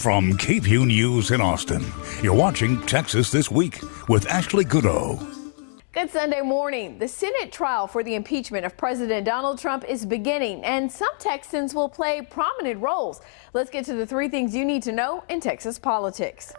From KVUE News in Austin, you're watching Texas This Week with Ashley Goudeau. Good Sunday morning. The Senate trial for the impeachment of President Donald Trump is beginning, and some Texans will play prominent roles. Let's get to the three things you need to know in Texas politics.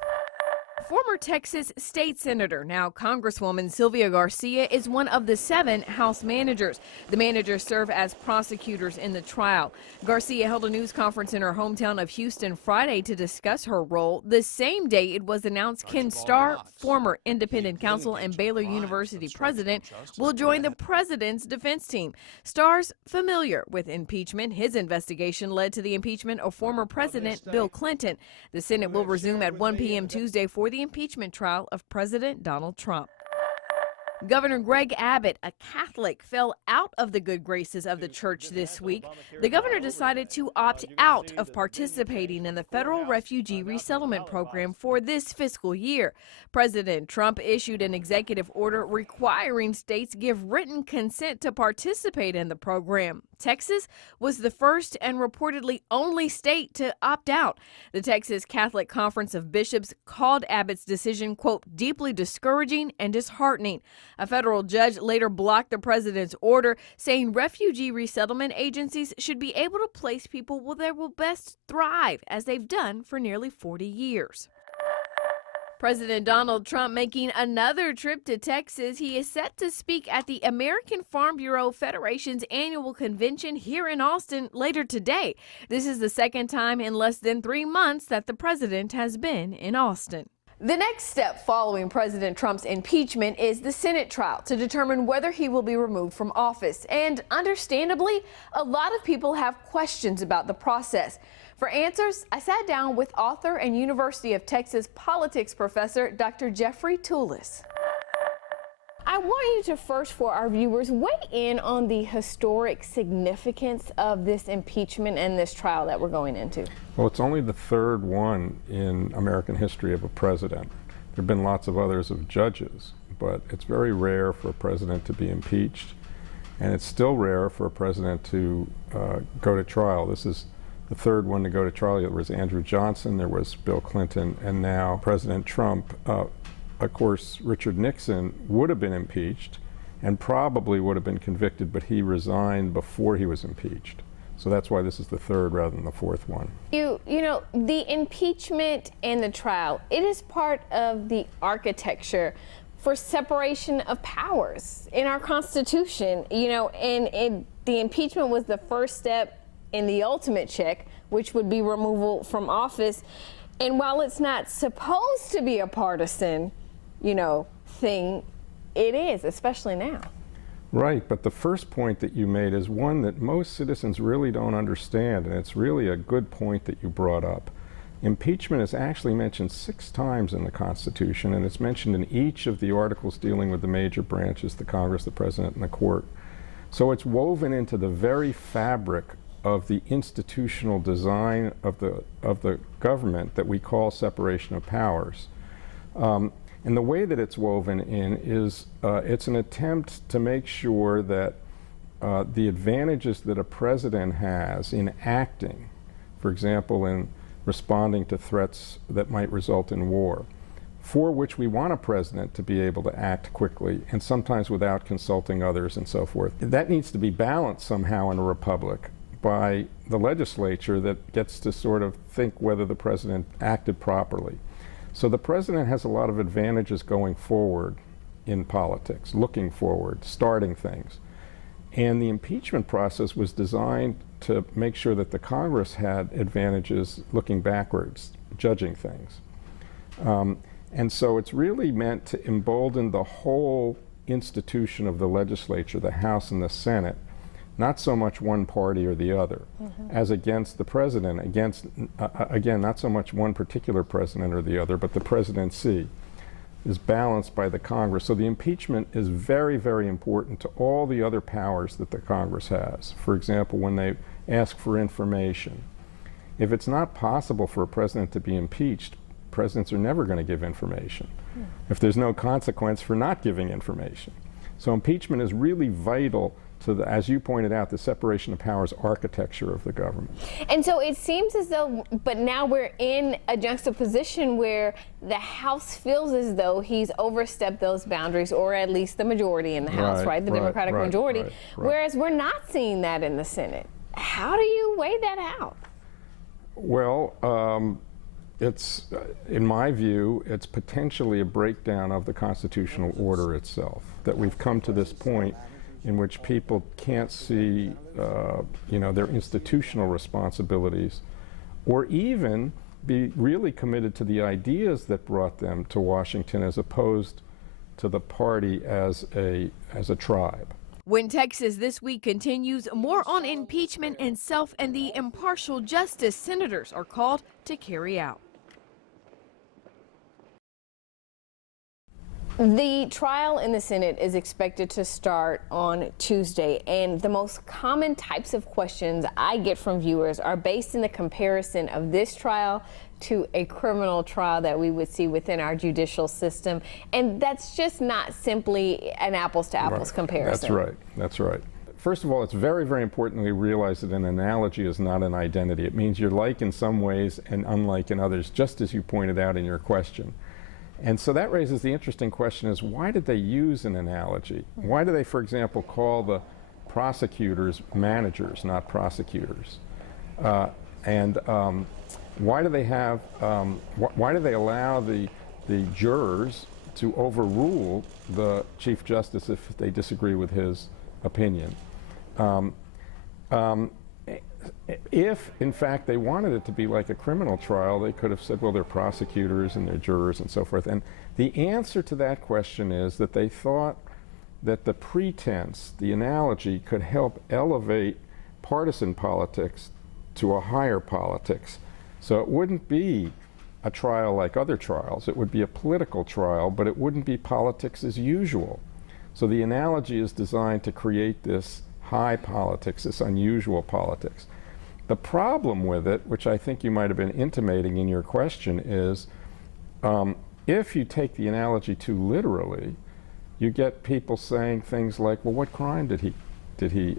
Former Texas state senator, now Congresswoman Sylvia Garcia, is one of the 7 House managers. The managers serve as prosecutors in the trial. Garcia held a news conference in her hometown of Houston Friday to discuss her role. The same day it was announced Ken Starr, former independent counsel and Baylor University president, will join the president's defense team. Starr's familiar with impeachment. His investigation led to the impeachment of former President Bill Clinton. The Senate will resume at 1 p.m. Tuesday for the impeachment trial of President Donald Trump. Governor Greg Abbott, a Catholic, fell out of the good graces of the church this week. The governor decided to opt out of participating in the federal refugee resettlement program for this fiscal year. President Trump issued an executive order requiring states give written consent to participate in the program. Texas was the first and reportedly only state to opt out. The Texas Catholic Conference of Bishops called Abbott's decision, quote, deeply discouraging and disheartening. A federal judge later blocked the president's order, saying refugee resettlement agencies should be able to place people where they will best thrive, as they've done for nearly 40 years. President Donald Trump making another trip to Texas. He is set to speak at the American Farm Bureau Federation's annual convention here in Austin later today. This is the second time in less than 3 months that the president has been in Austin. The next step following President Trump's impeachment is the Senate trial to determine whether he will be removed from office. And understandably, a lot of people have questions about the process. For answers, I sat down with author and University of Texas politics professor Dr. Jeffrey Tulis. I want you to first, for our viewers, weigh in on the historic significance of this impeachment and this trial that we're going into. Well, it's only the third one in American history of a president. There have been lots of others of judges, but it's very rare for a president to be impeached, and it's still rare for a president to go to trial. This is the third one to go to trial. There was Andrew Johnson, there was Bill Clinton, and now President Trump. Of course, Richard Nixon would have been impeached and probably would have been convicted, but he resigned before he was impeached. So that's why this is the third rather than the fourth one. You know, the impeachment and the trial, it is part of the architecture for separation of powers in our Constitution, and the impeachment was the first step in the ultimate check, which would be removal from office. And while it's not supposed to be a partisan thing, it is, especially now. Right, but the first point that you made is one that most citizens really don't understand, and it's really a good point that you brought up. Impeachment is actually mentioned 6 times in the Constitution, and it's mentioned in each of the articles dealing with the major branches, the Congress, the President, and the Court. So it's woven into the very fabric of the institutional design of the government that we call separation of powers. And the way that it's woven in is it's an attempt to make sure that the advantages that a president has in acting, for example, in responding to threats that might result in war, for which we want a president to be able to act quickly and sometimes without consulting others and so forth. That needs to be balanced somehow in a republic by the legislature that gets to sort of think whether the president acted properly. So the president has a lot of advantages going forward in politics, looking forward, starting things. And the impeachment process was designed to make sure that the Congress had advantages looking backwards, judging things. And so it's really meant to embolden the whole institution of the legislature, the House and the Senate, not so much one party or the other, as against the president, again, not so much one particular president or the other, but the presidency is balanced by the Congress. So the impeachment is very, very important to all the other powers that the Congress has. For example, when they ask for information, if it's not possible for a president to be impeached, presidents are never going to give information if there's no consequence for not giving information. So impeachment is really vital to the, as you pointed out, the separation of powers architecture of the government. And so it seems as though, but now we're in a juxtaposition where the House feels as though he's overstepped those boundaries, or at least the majority in the House, right? The Democratic majority. Whereas we're not seeing that in the Senate. How do you weigh that out? Well, it's, in my view, it's potentially a breakdown of the constitutional order itself, that we've come to this point in which people can't see, their institutional responsibilities, or even be really committed to the ideas that brought them to Washington, as opposed to the party as a tribe. When Texas This Week continues, more on impeachment and the impartial justice senators are called to carry out. The trial in the Senate is expected to start on Tuesday, and the most common types of questions I get from viewers are based in the comparison of this trial to a criminal trial that we would see within our judicial system, and that's just not simply an apples-to-apples comparison. That's right. That's right. First of all, it's very, very important we realize that an analogy is not an identity. It means you're like in some ways and unlike in others, just as you pointed out in your question. And so that raises the interesting question is, why did they use an analogy? Why do they, for example, call the prosecutors managers, not prosecutors? Why do they have, why do they allow the jurors to overrule the Chief Justice if they disagree with his opinion? If, in fact, they wanted it to be like a criminal trial, they could have said, well, they're prosecutors and they're jurors and so forth. And the answer to that question is that they thought that the pretense, the analogy, could help elevate partisan politics to a higher politics. So it wouldn't be a trial like other trials. It would be a political trial, but it wouldn't be politics as usual. So the analogy is designed to create this high politics, this unusual politics. The problem with it, which I think you might have been intimating in your question, is if you take the analogy too literally, you get people saying things like, well, what crime did he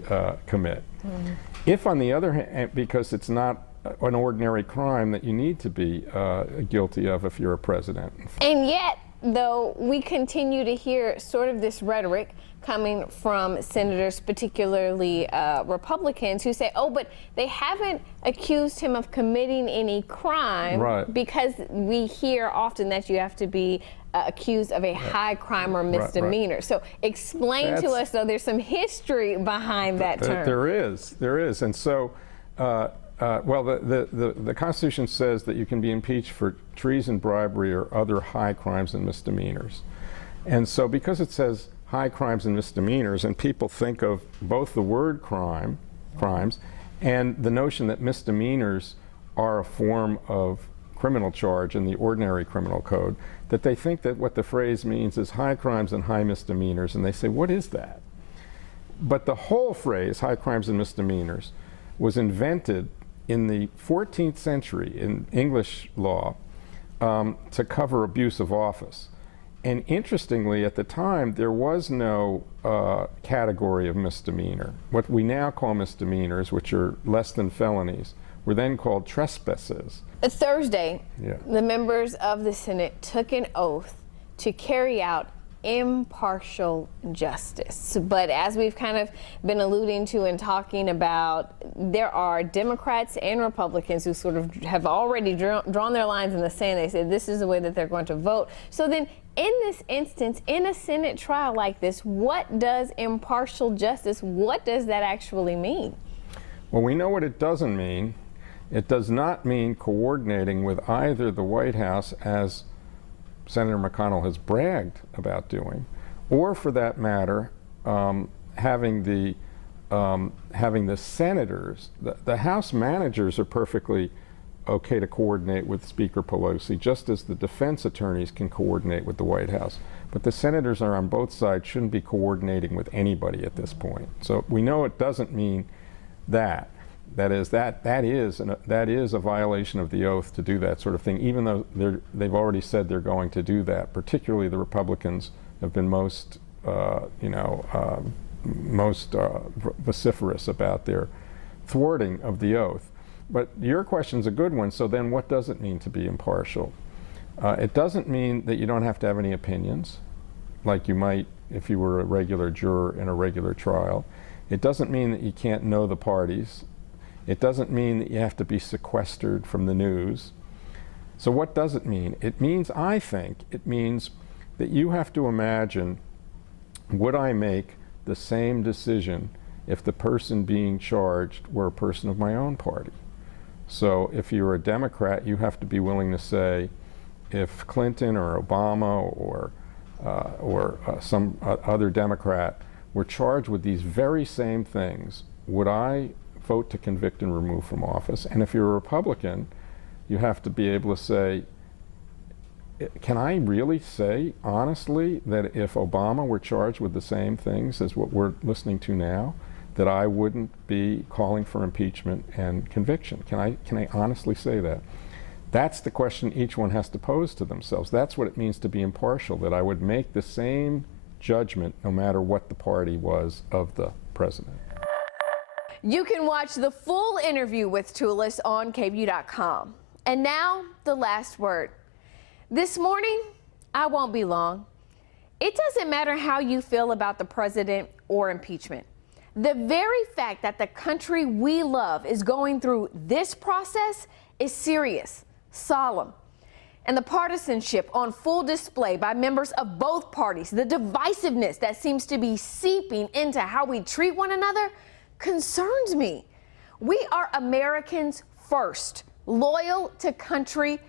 commit? If, on the other hand, because it's not an ordinary crime that you need to be guilty of if you're a president. And yet, though, we continue to hear sort of this rhetoric coming from senators, particularly Republicans, who say, oh, but they haven't accused him of committing any crime, right, because we hear often that you have to be accused of a high crime or misdemeanor. So explain to us, though, there's some history behind that term. There is. And so, well, the Constitution says that you can be impeached for treason, bribery, or other high crimes and misdemeanors. And so because it says high crimes and misdemeanors, and people think of both the word crimes, and the notion that misdemeanors are a form of criminal charge in the ordinary criminal code, that they think that what the phrase means is high crimes and high misdemeanors, and they say, what is that? But the whole phrase, high crimes and misdemeanors, was invented in the 14th century in English law to cover abuse of office. And interestingly, at the time, there was no category of misdemeanor. What we now call misdemeanors, which are less than felonies, were then called trespasses. Thursday, the members of the Senate took an oath to carry out impartial justice. But as we've kind of been alluding to and talking about, there are Democrats and Republicans who sort of have already drawn their lines in the sand. They said this is the way that they're going to vote. So then, in this instance, in a Senate trial like this, what does impartial justice, what does that actually mean? Well, we know what it doesn't mean. It does not mean coordinating with either the White House, as Senator McConnell has bragged about doing, or for that matter, having the senators, the House managers are perfectly okay to coordinate with Speaker Pelosi, just as the defense attorneys can coordinate with the White House. But the senators are on both sides, shouldn't be coordinating with anybody at this point. So we know it doesn't mean that. That is a violation of the oath to do that sort of thing, even though they've already said they're going to do that. Particularly the Republicans have been most, most vociferous about their thwarting of the oath. But your question's a good one, so then what does it mean to be impartial? It doesn't mean that you don't have to have any opinions, like you might if you were a regular juror in a regular trial. It doesn't mean that you can't know the parties. It doesn't mean that you have to be sequestered from the news. So what does it mean? It means, I think, it means that you have to imagine, would I make the same decision if the person being charged were a person of my own party? So if you're a Democrat, you have to be willing to say, if Clinton or Obama or some other Democrat were charged with these very same things, would I vote to convict and remove from office? And if you're a Republican, you have to be able to say, can I really say honestly that if Obama were charged with the same things as what we're listening to now, that I wouldn't be calling for impeachment and conviction? Can I honestly say that? That's the question each one has to pose to themselves. That's what it means to be impartial, that I would make the same judgment no matter what the party was of the president. You can watch the full interview with Tulis on KVUE.com. And now, the last word. This morning, I won't be long. It doesn't matter how you feel about the president or impeachment. The very fact that the country we love is going through this process is serious, solemn. And the partisanship on full display by members of both parties, the divisiveness that seems to be seeping into how we treat one another, concerns me. We are Americans first, loyal to country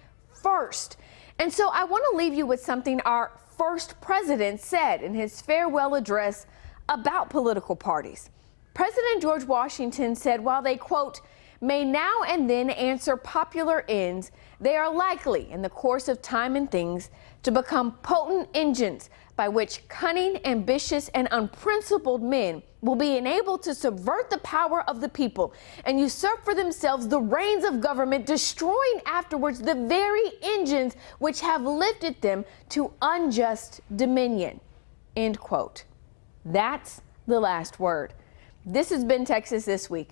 first. And so I want to leave you with something our first president said in his farewell address about political parties. President George Washington said while they, quote, may now and then answer popular ends, they are likely in the course of time and things to become potent engines by which cunning, ambitious, and unprincipled men will be enabled to subvert the power of the people and usurp for themselves the reins of government, destroying afterwards the very engines which have lifted them to unjust dominion. End quote. That's the last word. This has been Texas This Week.